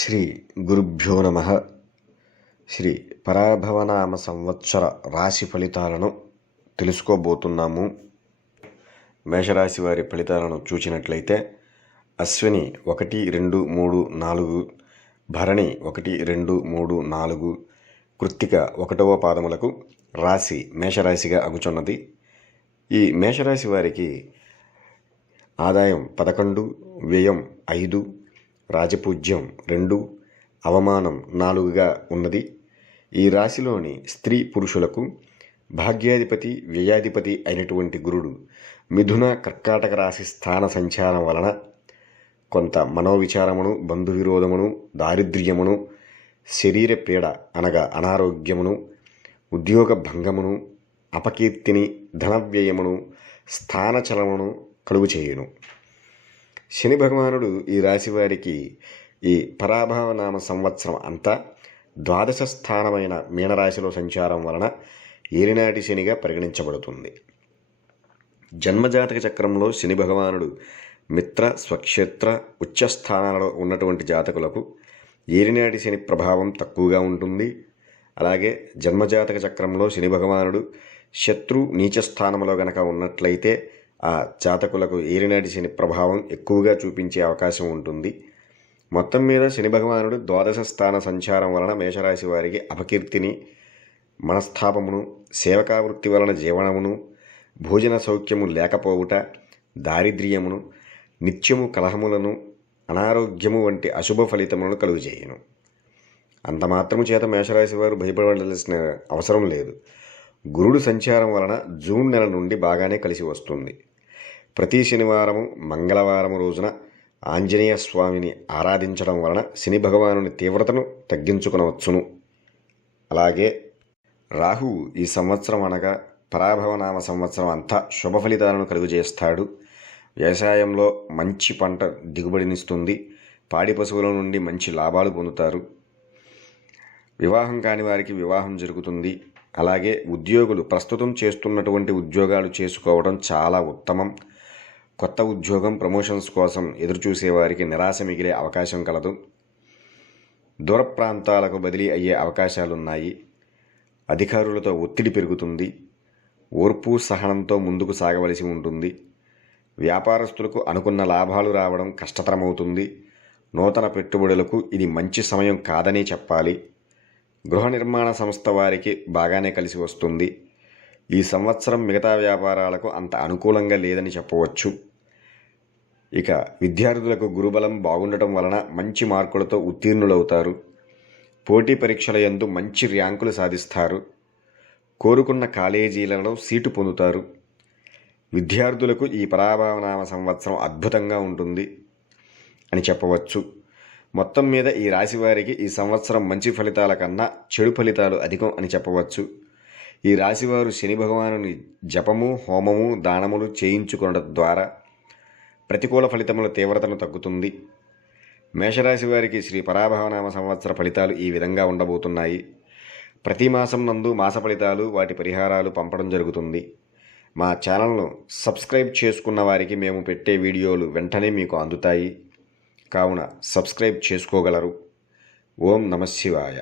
శ్రీ గురుభ్యో నమ. శ్రీ పరాభవనామ సంవత్సర రాశి ఫలితాలను తెలుసుకోబోతున్నాము. మేషరాశి వారి ఫలితాలను చూచినట్లయితే అశ్విని 1, 2, 3, 4, భరణి 1, 2, 3, 4, కృత్తిక 1వ పాదములకు రాశి మేషరాశిగా అగుచున్నది. ఈ మేషరాశి వారికి ఆదాయం 11, వ్యయం 5, రాజపూజ్యం 2, అవమానం 4గా ఉన్నది. ఈ రాశిలోని స్త్రీ పురుషులకు భాగ్యాధిపతి వ్యయాధిపతి అయినటువంటి గురుడు మిథున కర్కాటక రాశి స్థాన సంచారం వలన కొంత మనోవిచారమును, బంధువిరోధమును, దారిద్ర్యమును, శరీర పీడ అనగా అనారోగ్యమును, ఉద్యోగ భంగమును, అపకీర్తిని, ధనవ్యయమును, స్థానచలమును కలుగు చేయును. శని భగవానుడు ఈ రాశి వారికి ఈ పరాభవనామ సంవత్సరం అంతా ద్వాదశ స్థానమైన మీనరాశిలో సంచారం వలన ఏలినాటి శనిగా పరిగణించబడుతుంది. జన్మజాతక చక్రంలో శని భగవానుడు మిత్ర, స్వక్షేత్ర, ఉచ్చస్థానాలలో ఉన్నటువంటి జాతకులకు ఏలినాటి శని ప్రభావం తక్కువగా ఉంటుంది. అలాగే జన్మజాతక చక్రంలో శని భగవానుడు శత్రు నీచ స్థానంలో గనక ఉన్నట్లయితే ఆ జాతకులకు ఏలినాటి శని ప్రభావం ఎక్కువగా చూపించే అవకాశం ఉంటుంది. మొత్తం మీద శని భగవానుడు ద్వాదశ స్థాన సంచారం వలన మేషరాశి వారికి అపకీర్తిని, మనస్తాపమును, సేవకావృత్తి వలన జీవనమును, భోజన సౌఖ్యము లేకపోవుట, దారిద్ర్యమును, నిత్యము కలహములను, అనారోగ్యము వంటి అశుభ ఫలితములను కలుగజేయును. అంత మాత్రము చేత మేషరాశి వారు భయపడవలసిన అవసరం లేదు. గురుడు సంచారం వలన జూన్ నెల నుండి బాగానే కలిసి వస్తుంది. ప్రతి శనివారము, మంగళవారము రోజున ఆంజనేయ స్వామిని ఆరాధించడం వలన శని భగవానుని తీవ్రతను తగ్గించుకొనవచ్చును. అలాగే రాహువు ఈ సంవత్సరం అనగా పరాభవనామ సంవత్సరం అంతా శుభ ఫలితాలను కలుగజేస్తాడు. వ్యవసాయంలో మంచి పంట దిగుబడినిస్తుంది. పాడి పశువుల నుండి మంచి లాభాలు పొందుతారు. వివాహం కాని వారికి వివాహం జరుగుతుంది. అలాగే ఉద్యోగులు ప్రస్తుతం చేస్తున్నటువంటి ఉద్యోగాలు చేసుకోవడం చాలా ఉత్తమం. కొత్త ఉద్యోగం, ప్రమోషన్స్ కోసం ఎదురుచూసేవారికి నిరాశ మిగిలే అవకాశం కలదు. దూర ప్రాంతాలకు బదిలీ అయ్యే అవకాశాలున్నాయి. అధికారులతో ఒత్తిడి పెరుగుతుంది. ఓర్పు సహనంతో ముందుకు సాగవలసి ఉంటుంది. వ్యాపారస్తులకు అనుకున్న లాభాలు రావడం కష్టతరమవుతుంది. నూతన పెట్టుబడులకు ఇది మంచి సమయం కాదనే చెప్పాలి. గృహ నిర్మాణ సంస్థ వారికి బాగానే కలిసి వస్తుంది. ఈ సంవత్సరం మిగతా వ్యాపారాలకు అంత అనుకూలంగా లేదని చెప్పవచ్చు. ఇక విద్యార్థులకు గురుబలం బాగుండటం వలన మంచి మార్కులతో ఉత్తీర్ణులవుతారు. పోటీ పరీక్షల యందు మంచి ర్యాంకులు సాధిస్తారు. కోరుకున్న కాలేజీలలో సీటు పొందుతారు. విద్యార్థులకు ఈ పరాభవనామ సంవత్సరం అద్భుతంగా ఉంటుంది అని చెప్పవచ్చు. మొత్తం మీద ఈ రాశి వారికి ఈ సంవత్సరం మంచి ఫలితాల కన్నా చెడు ఫలితాలు అధికం అని చెప్పవచ్చు. ఈ రాశివారు శని భగవానుని జపము, హోమము, దానములు చేయించుకోవడం ద్వారా ప్రతికూల ఫలితముల తీవ్రతను తగ్గుతుంది. మేషరాశి వారికి శ్రీ పరాభవనామ సంవత్సర ఫలితాలు ఈ విధంగా ఉండబోతున్నాయి. ప్రతి మాసం నందు మాస ఫలితాలు, వాటి పరిహారాలు పంపడం జరుగుతుంది. మా ఛానల్ను సబ్స్క్రైబ్ చేసుకున్న వారికి మేము పెట్టే వీడియోలు వెంటనే మీకు అందుతాయి. కావున సబ్స్క్రైబ్ చేసుకోగలరు. ఓం నమః శివాయ.